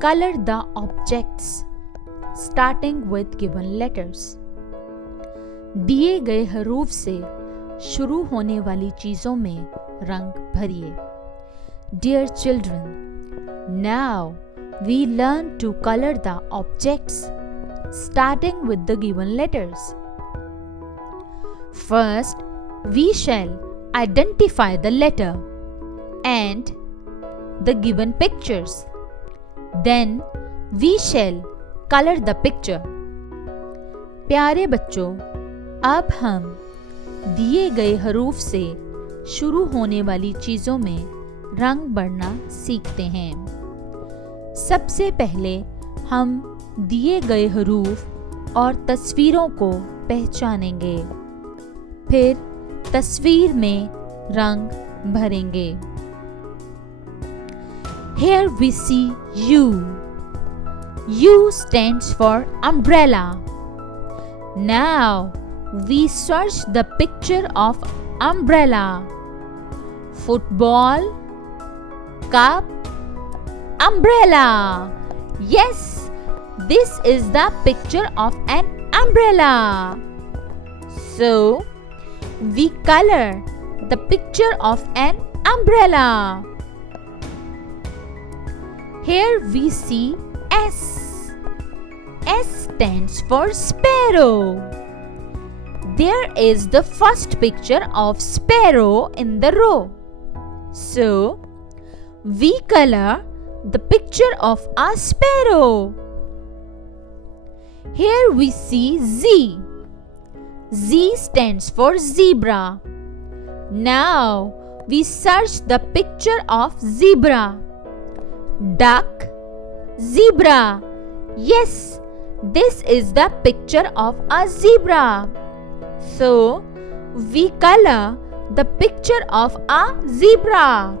color the objects starting with given letters. दिए गए हरूफ से शुरू होने वाली चीजों में रंग भरिए. Dear children, now we learn to color the objects starting with the given letters. First, we shall identify the letter and the given pictures. Then we shall color the picture. प्यारे बच्चों, अब हम दिए गए हरूफ से शुरू होने वाली चीज़ों में रंग भरना सीखते हैं. सबसे पहले हम दिए गए हरूफ और तस्वीरों को पहचानेंगे. फिर तस्वीर में रंग भरेंगे. Here we see U. U stands for umbrella. Now we search the picture of umbrella. Football, cup, umbrella. Yes, this is the picture of an umbrella. So, we color the picture of an umbrella. Here we see S. S stands for sparrow. There is the first picture of sparrow in the row. So, we color the picture of a sparrow. Here we see Z. Z stands for zebra. Now, we search the picture of zebra. Duck, zebra. Yes, this is the picture of a zebra. So, we color the picture of a zebra.